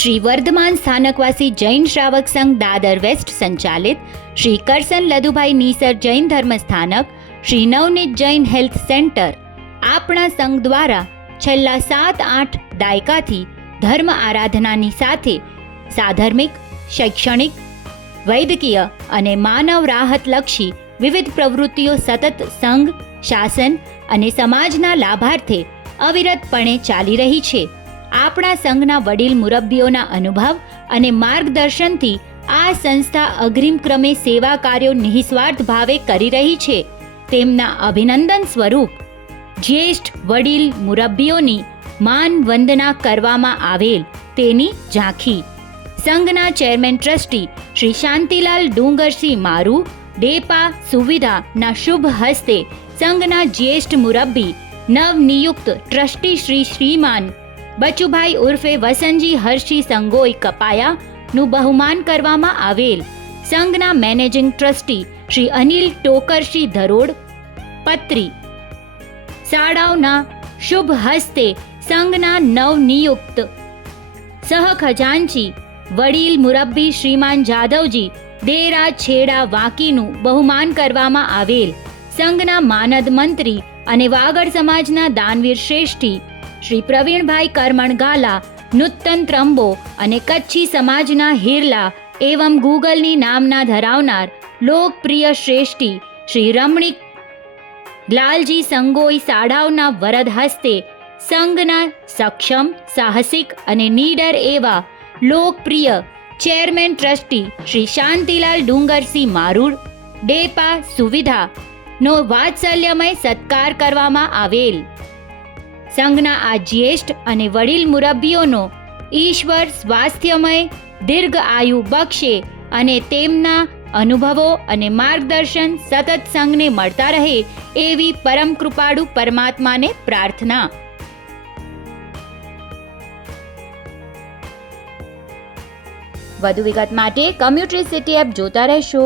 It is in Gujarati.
શ્રી વર્ધમાન સ્થાનકવાસી જૈન શ્રાવક સંઘ દાદર વેસ્ટ સંચાલિત શ્રી કરસન લદુભાઈ નીસર જૈન ધર્મ સ્થાનક, શ્રી નવનીત જૈન હેલ્થ સેન્ટર આપણા સંઘ દ્વારા છેલ્લા 7-8 દાયકાથી ધર્મ આરાધનાની સાથે સાધર્મિક, શૈક્ષણિક, વૈદ્યકીય અને માનવ રાહતલક્ષી વિવિધ પ્રવૃત્તિઓ સતત સંઘ, શાસન અને સમાજના લાભાર્થે અવિરતપણે ચાલી રહી છે. આપણા સંઘના વડીલ મુરબ્બીઓના અનુભવ અને માર્ગદર્શનથી આ સંસ્થા અગ્રિમ ક્રમે સેવા કાર્યો નિઃસ્વાર્થ ભાવે કરી રહી છે. તેમના અભિનંદન સ્વરૂપ જ્યેષ્ઠ વડીલ મુરબ્બીઓની માન વંદના કરવામાં આવેલ તેની ઝાંખી સંઘના ચેરમેન ટ્રસ્ટી શ્રી શાંતિલાલ ડુંગરસિંહ મારુ ડેપા સુવિધાના શુભ હસ્તે સંઘના જ્યેષ્ઠ મુરબ્બી નવનિયુક્ત ટ્રસ્ટી શ્રી શ્રીમાન બચુભાઈ ઉર્ફે વસંતજી હર્ષી સંગોઈ કપાયાનું બહુમાન કરવામાં આવેલ. સંઘના મેનેજિંગ ટ્રસ્ટી શ્રી અનિલ ટોકરશી ધરોડ પત્રી શાળાઓના શુભ હસ્તે સંઘના નવનિયુક્ત સહખજાનચી વડીલ મુરબ્બી શ્રીમાન જાદવજી દેરા છેડા વાંકીનું બહુમાન કરવામાં આવેલ. સંઘના માનદ મંત્રી અને વાગડ સમાજના દાનવીર શ્રેષ્ઠી શ્રી પ્રવીણભાઈ કરમણ ગાલા નૂતન ત્રંબો અને કચ્છી સમાજના હિરલા એવં ગૂગલની નામના ધરાવનાર લોકપ્રિય શ્રેષ્ઠી શ્રી રમણીક લાલજી સંગોઈ સાડાવના વરદ હસ્તે સંઘના સક્ષમ, સાહસિક અને નીડર એવા લોકપ્રિય ચેરમેન ટ્રસ્ટી શ્રી શાંતિલાલ ડુંગરસિંહ મારુડ ડેપા સુવિધાનો વાત્સલ્યમય સત્કાર કરવામાં આવેલ. સંઘના આ જ્યેષ્ઠ અને વડીલ મુરબ્બીઓનો ઈશ્વર સ્વાસ્થ્યમય દીર્ઘ આયુ બક્ષે અને તેમના અનુભવો અને માર્ગદર્શન સતત સંઘને મળતા રહે એવી પરમ કૃપાળુ પરમાત્માને પ્રાર્થના. વધુ વિગત માટે કમ્યુટ્રી સિટી એપ જોતા રહેશો.